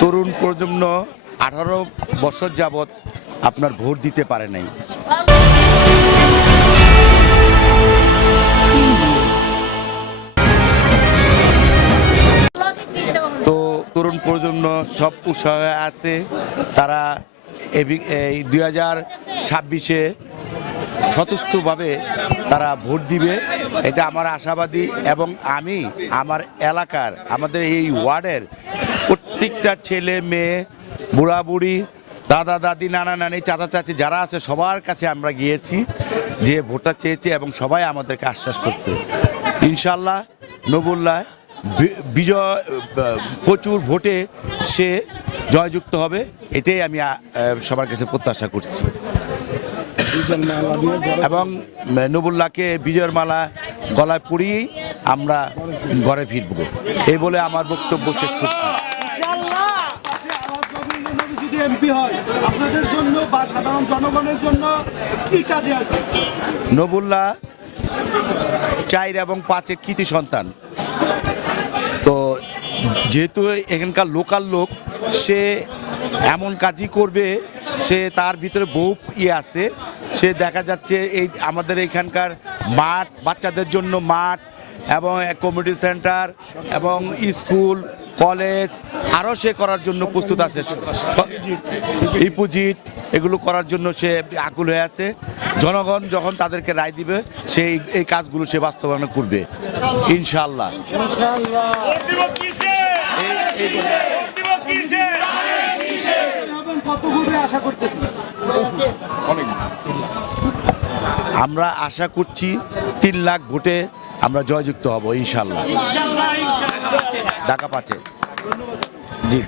তরুণ প্রজন্ম 18 বছর যাবৎ আপনার ভোট দিতে পারে নাই। তো তরুণ প্রজন্ম সব উৎসাহে আছে, তারা এই 2026-এ স্বতঃস্ফূর্তভাবে তারা ভোট দিবে, এটা আমার আশাবাদী। এবং আমি আমার এলাকার, আমাদের এই ওয়ার্ডের প্রত্যেকটা ছেলে মেয়ে, বুড়া বুড়ি, দাদা দাদি, নানা নানি, চাচা চাচি যারা আছে সবার কাছে আমরা গিয়েছি, যে ভোটটা চেয়েছে এবং সবাই আমাদেরকে আশ্বাস করছে ইনশাল্লাহ নবুল্লাহ বিজয়, প্রচুর ভোটে সে জয়যুক্ত হবে, এটাই আমি সবার কাছে প্রত্যাশা করছি। এবং নবুল্লাহকে বিজয়ের মালা গলায় পরিয়েই আমরা ঘরে ফিরব, এই বলে আমার বক্তব্য শেষ করছি। যদি এমপি হয় আপনাদের জন্য বা সাধারণ জনগণের জন্য কি কাজে আসবে? নবুল্লাহ 4 এবং 5-এর কৃতি সন্তান, তো যেহেতু এখানকার লোকাল লোক, সে এমন কাজই করবে, সে তার ভিতরে বহু আছে। সে দেখা যাচ্ছে এই আমাদের এখানকার মাঠ, বাচ্চাদের জন্য মাঠ এবং কমিউনিটি সেন্টার এবং স্কুল কলেজ আরও সে করার জন্য প্রস্তুত আছে। ডিপোজিট এগুলো করার জন্য সে আকুল হয়ে আছে। জনগণ যখন তাদেরকে রায় দিবে, সেই এই কাজগুলো সে বাস্তবায়ন করবে ইনশাআল্লাহ। আমরা আশা করছি 3 লাখ ভোটে আমরা জয়যুক্ত হব ইনশাআল্লাহ। ঢাকা 5-এ। জি।